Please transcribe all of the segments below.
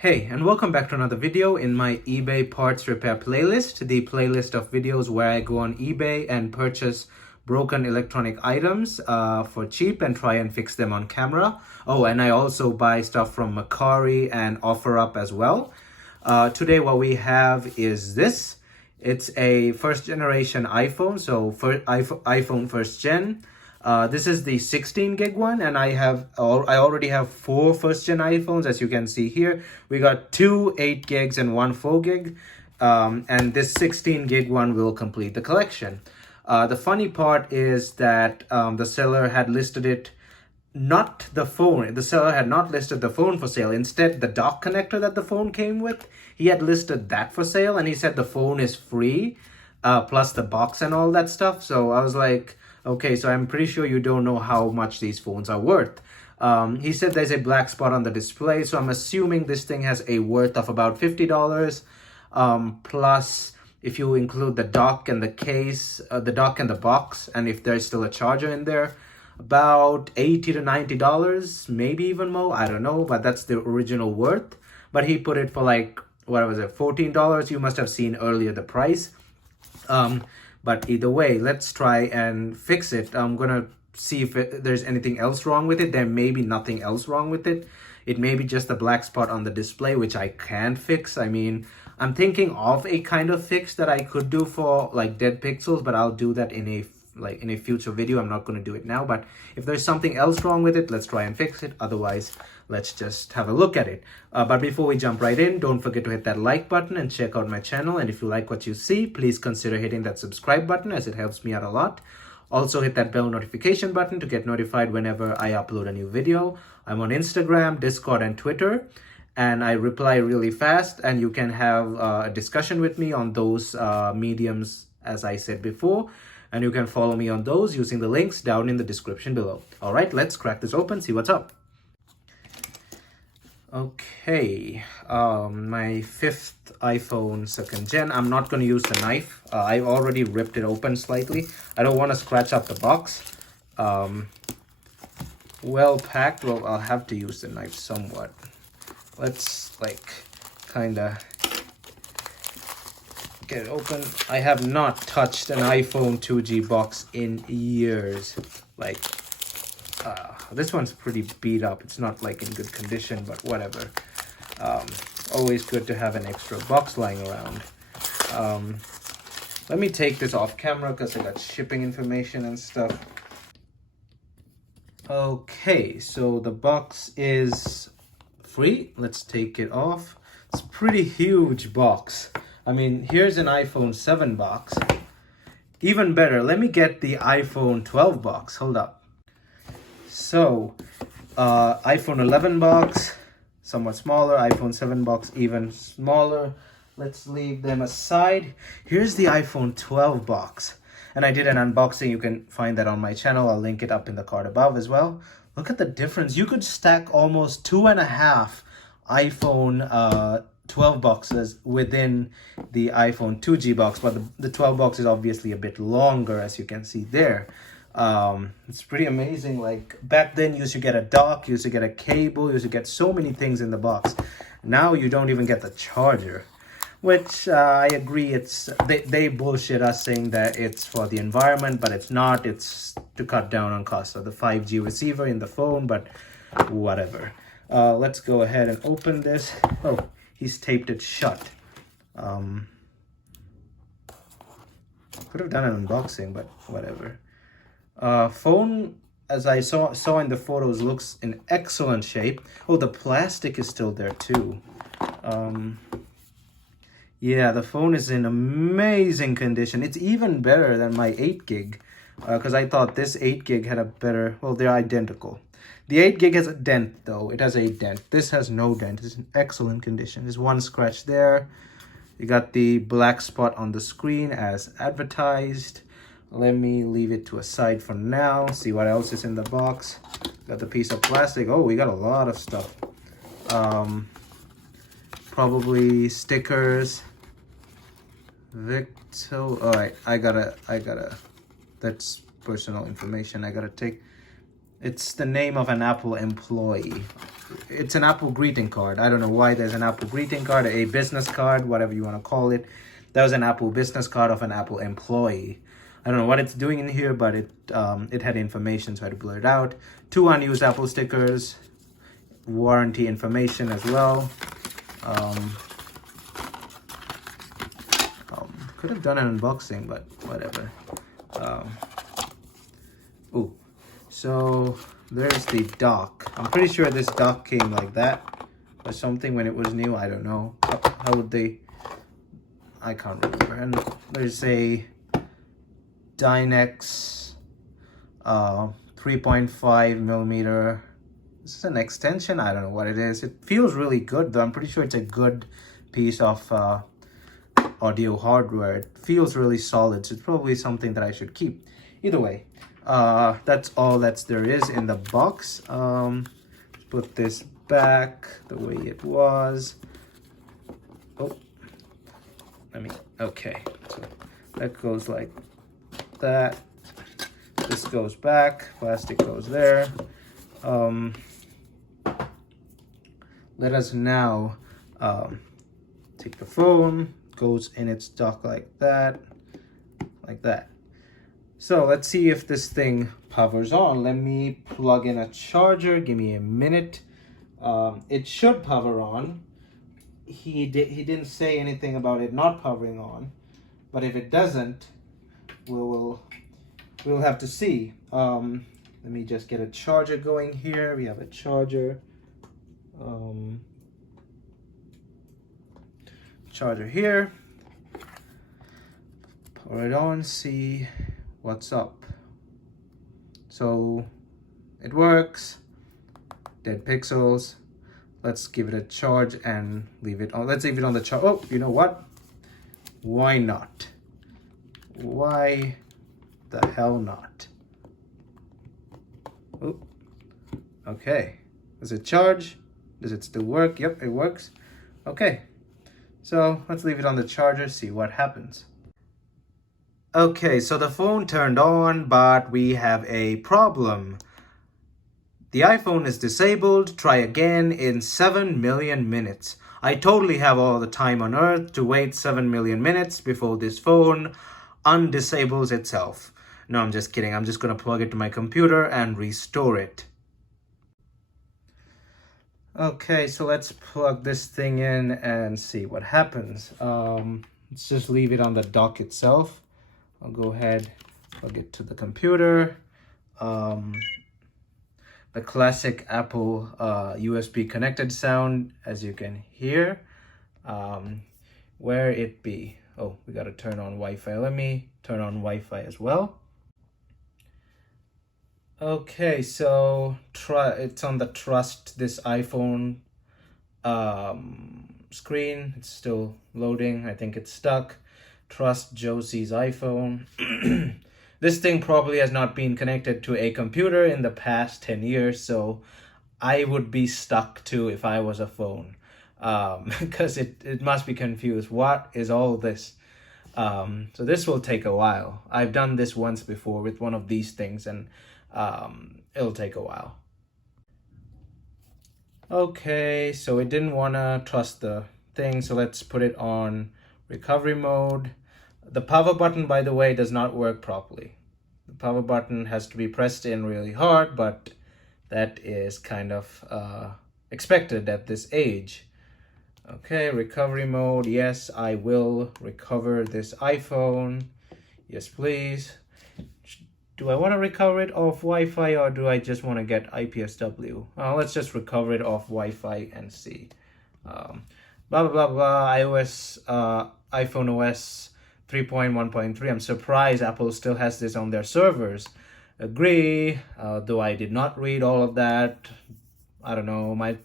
Hey, and welcome back to another video in my eBay parts repair playlist, the playlist of videos where I go on eBay and purchase broken electronic items for cheap and try and fix them on camera. Oh, and I also buy stuff from Mercari and OfferUp as well. Today what we have is this. It's a first generation iPhone, so for iPhone first gen. This is the 16 gig one, and I already have 4 first gen iPhones, as you can see here. We got 2 8 gigs and 1 4 gig, and this 16 gig one will complete the collection. The funny part is that the seller had listed it, not the phone. The seller had not listed the phone for sale. Instead, the dock connector that the phone came with, he had listed that for sale, and he said the phone is free, plus the box and all that stuff. So I was like, okay, so I'm pretty sure you don't know how much these phones are worth. He said there's a black spot on the display, so I'm assuming this thing has a worth of about $50. Plus, if you include the dock and the case, the dock and the box, and if there's still a charger in there, about $80 to $90, maybe even more. I don't know, but that's the original worth. But he put it for like, what was it, $14? You must have seen earlier the price. But either way, let's try and fix it. I'm gonna see if there's anything else wrong with it. There may be nothing else wrong with it. It may be just a black spot on the display, which I can fix. I mean, I'm thinking of a kind of fix that I could do for like dead pixels, but I'll do that in a future video. I'm not going to do it now, but if there's something else wrong with it, let's try and fix it. Otherwise, let's just have a look at it. But before we jump right in, don't forget to hit that like button and check out my channel. And if you like what you see, please consider hitting that subscribe button, as it helps me out a lot. Also hit that bell notification button to get notified whenever I upload a new video. I'm on Instagram, Discord, and Twitter, and I reply really fast, and you can have a discussion with me on those mediums, as I said before. And you can follow me on those using the links down in the description below. All right, let's crack this open, see what's up. Okay, my 5th iPhone 2nd gen. I'm not going to use the knife. I already ripped it open slightly. I don't want to scratch up the box. Well packed. Well, I'll have to use the knife somewhat. Let's like kind of get it open. I have not touched an iPhone 2G box in years. Like, this one's pretty beat up. It's not like in good condition, but whatever. Always good to have an extra box lying around. Let me take this off camera because I got shipping information and stuff. Okay, so the box is free. Let's take it off. It's a pretty huge box. I mean, here's an iPhone 7 box. Even better, let me get the iPhone 12 box. Hold up. So, iPhone 11 box, somewhat smaller. iPhone 7 box, even smaller. Let's leave them aside. Here's the iPhone 12 box. And I did an unboxing. You can find that on my channel. I'll link it up in the card above as well. Look at the difference. You could stack almost 2.5 iPhone 12 boxes within the iPhone 2G box, but the 12 box is obviously a bit longer, as you can see there. It's pretty amazing. Like back then, you used to get a dock, you used to get a cable, you used to get so many things in the box. Now you don't even get the charger, which I agree. They bullshit us saying that it's for the environment, but it's not. It's to cut down on cost of the 5G receiver in the phone, but whatever. Let's go ahead and open this. Oh, he's taped it shut. Could have done an unboxing, but whatever. Phone, as I saw in the photos, looks in excellent shape. Oh, the plastic is still there too. Yeah, the phone is in amazing condition. It's even better than my 8 gig, because I thought this 8 gig had a better, well, they're identical. The 8 gig has a dent though. It has a dent. This has no dent. It's in excellent condition. There's one scratch there. You got the black spot on the screen as advertised. Let me leave it to a side for now. See what else is in the box. Got the piece of plastic. Oh, we got a lot of stuff. Probably stickers. All right, I gotta, that's personal information. I gotta take. It's the name of an Apple employee. It's an Apple greeting card. I don't know why there's an Apple greeting card, a business card, whatever you want to call it. That was an Apple business card of an Apple employee. I don't know what it's doing in here, but it had information, so I had to blur it out. 2 unused Apple stickers, warranty information as well. Could have done an unboxing, but whatever. So there's the dock. I'm pretty sure this dock came like that or something when it was new. I don't know. How would they? I can't remember. And there's a Dynex 3.5 millimeter. This is an extension. I don't know what it is. It feels really good though. I'm pretty sure it's a good piece of audio hardware. It feels really solid, so it's probably something that I should keep. Either way, that's all there is in the box. Put this back the way it was. Okay, so that goes like that. This goes back, plastic goes there. Let us now take the phone, goes in its dock like that. So let's see if this thing powers on. Let me plug in a charger. Give me a minute. It should power on. He didn't say anything about it not powering on, but if it doesn't, we'll have to see. Let me just get a charger going here. We have a charger. Charger here. Power it on. See what's up. So it works. Dead pixels. Let's give it a charge and leave it on. Let's leave it on the charge. Oh, you know what? Why not? Why the hell not? Oh, okay. Does it charge? Does it still work? Yep, it works. Okay. So let's leave it on the charger, see what happens. Okay, so the phone turned on, but we have a problem. The iPhone is disabled. Try again in 7 million minutes. I totally have all the time on earth to wait 7 million minutes before this phone undisables itself. No, I'm just kidding. I'm just going to plug it to my computer and restore it. Okay, so let's plug this thing in and see what happens. Let's just leave it on the dock itself. I'll go ahead, plug it to the computer. The classic Apple USB connected sound, as you can hear. Where it be? Oh, we got to turn on Wi-Fi. Let me turn on Wi-Fi as well. Okay, so it's on the Trust This iPhone screen. It's still loading. I think it's stuck. Trust Josie's iPhone. This thing probably has not been connected to a computer in the past 10 years, so I would be stuck too if I was a phone. Because it must be confused. What is all this? So this will take a while. I've done this once before with one of these things, and it'll take a while. Okay, so it didn't want to trust the thing, so let's put it on recovery mode. The power button, by the way, does not work properly. The power button has to be pressed in really hard, but that is kind of expected at this age. Okay, recovery mode. Yes, I will recover this iPhone. Yes, please. Do I want to recover it off Wi-Fi, or do I just want to get IPSW? Let's just recover it off Wi-Fi and see. Blah, blah, blah, blah. iPhone OS 3.1.3. I'm surprised Apple still has this on their servers. Agree, though I did not read all of that. I don't know.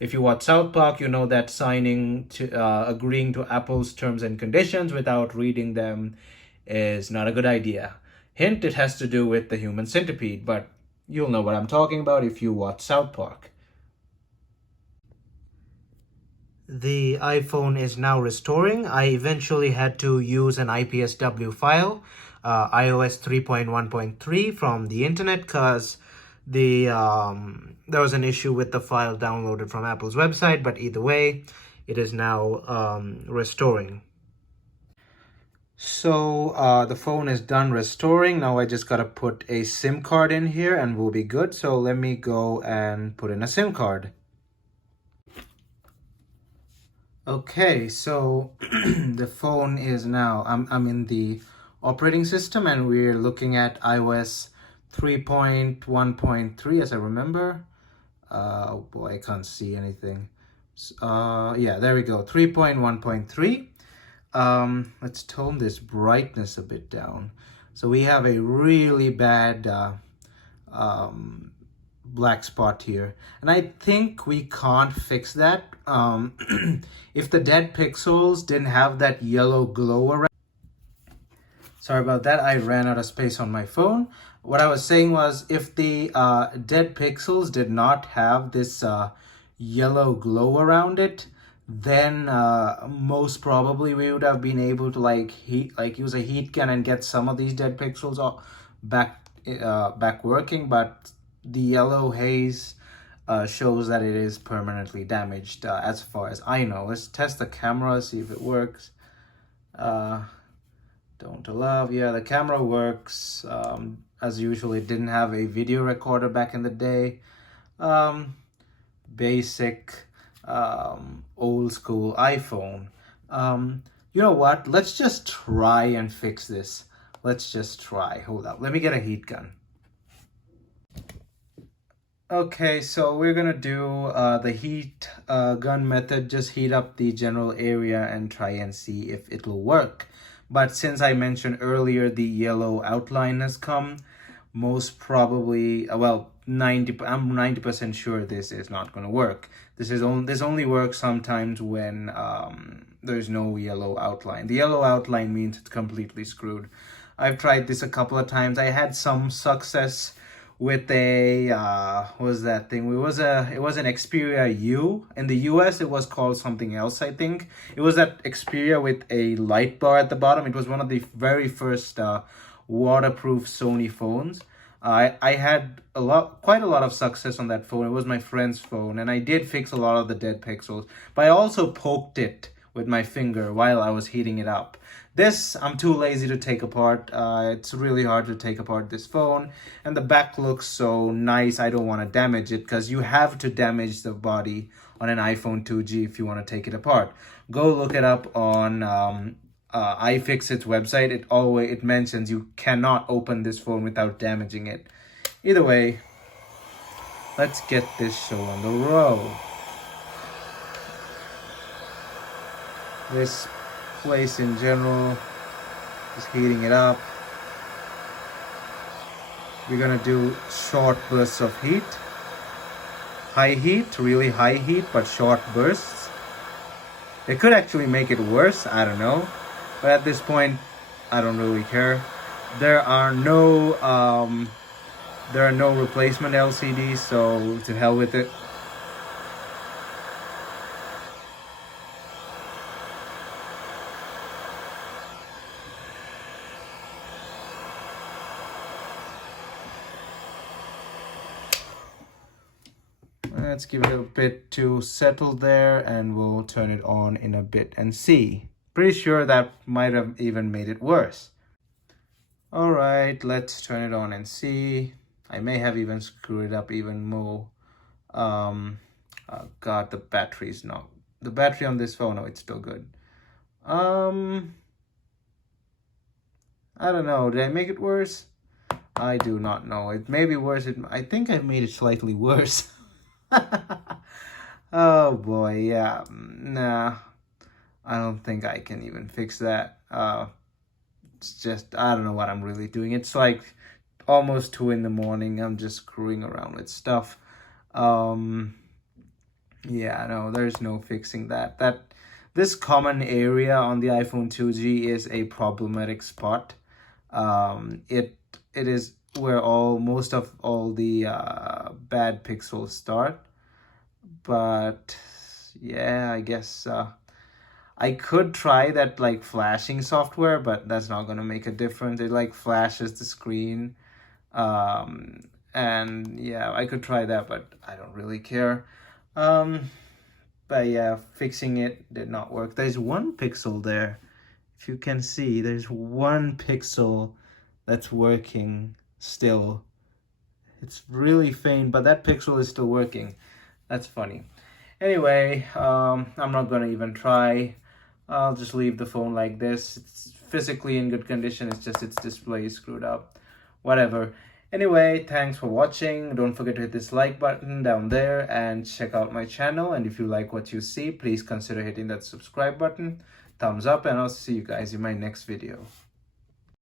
If you watch South Park, you know that agreeing to Apple's terms and conditions without reading them is not a good idea. Hint, it has to do with the human centipede, but you'll know what I'm talking about if you watch South Park. The iPhone is now restoring. I eventually had to use an IPSW file, iOS 3.1.3 from the internet, because there was an issue with the file downloaded from Apple's website, but either way, it is now restoring. So the phone is done restoring. Now I just gotta put a SIM card in here and we'll be good. So let me go and put in a SIM card. Okay, so the phone is now, I'm in the operating system and we're looking at iOS 3.1.3 as I remember. Oh boy, I can't see anything. Yeah, there we go, 3.1.3. Let's tone this brightness a bit down. So we have a really bad black spot here, and I think we can't fix that. If the dead pixels didn't have that yellow glow around. Sorry about that, I ran out of space on my phone. What I was saying was, if the dead pixels did not have this yellow glow around it, then most probably we would have been able to use a heat gun and get some of these dead pixels back working, but the yellow haze shows that it is permanently damaged as far as I know. Let's test the camera, see if it works. Don't allow. Yeah, the camera works. As usual, it didn't have a video recorder back in the day. Basic old school iPhone. You know what? Let's just try and fix this. Let's just try. Hold up. Let me get a heat gun. Okay, so we're gonna do the heat gun method. Just heat up the general area and try and see if it'll work. But since I mentioned earlier the yellow outline has come, most probably, well, I'm 90% sure this is not going to work. This only works sometimes when there's no yellow outline. The yellow outline means it's completely screwed. I've tried this a couple of times. I had some success with a what was that thing? It was an Xperia U. In the US it was called something else, I think. It was that Xperia with a light bar at the bottom. It was one of the very first waterproof Sony phones. I had quite a lot of success on that phone. It was my friend's phone, and I did fix a lot of the dead pixels, but I also poked it with my finger while I was heating it up. This, I'm too lazy to take apart. It's really hard to take apart this phone, and the back looks so nice. I don't want to damage it, because you have to damage the body on an iPhone 2G if you want to take it apart. Go look it up on iFixit's website. It mentions you cannot open this phone without damaging it. Either way, let's get this show on the road. This place in general, just heating it up. We're gonna do short bursts of heat. High heat, really high heat, but short bursts. It could actually make it worse, I don't know. But at this point, I don't really care. There are no replacement LCDs, so to hell with it. Let's give it a bit to settle there, and we'll turn it on in a bit and see. Pretty sure that might have even made it worse. All right, let's turn it on and see. I may have even screwed it up even more. Oh God, the battery's not. The battery on this phone, oh, it's still good. I don't know. Did I make it worse? I do not know. It may be worse. I think I made it slightly worse. Oh boy, yeah. Nah, I don't think I can even fix that. It's just, I don't know what I'm really doing. It's like almost 2 in the morning. I'm just screwing around with stuff. Yeah, no, there's no fixing that. This common area on the iPhone 2G is a problematic spot. It is where most of all the bad pixels start. But yeah, I guess I could try that like flashing software, but that's not gonna make a difference. It like flashes the screen, and yeah, I could try that, but I don't really care. But yeah, fixing it did not work. There's one pixel there. If you can see, there's one pixel that's working still. It's really faint, but that pixel is still working. That's funny. Anyway, I'm not gonna even try. I'll just leave the phone like this. It's physically in good condition. It's just its display is screwed up. Whatever. Anyway, thanks for watching. Don't forget to hit this like button down there and check out my channel. And if you like what you see, please consider hitting that subscribe button. Thumbs up, and I'll see you guys in my next video.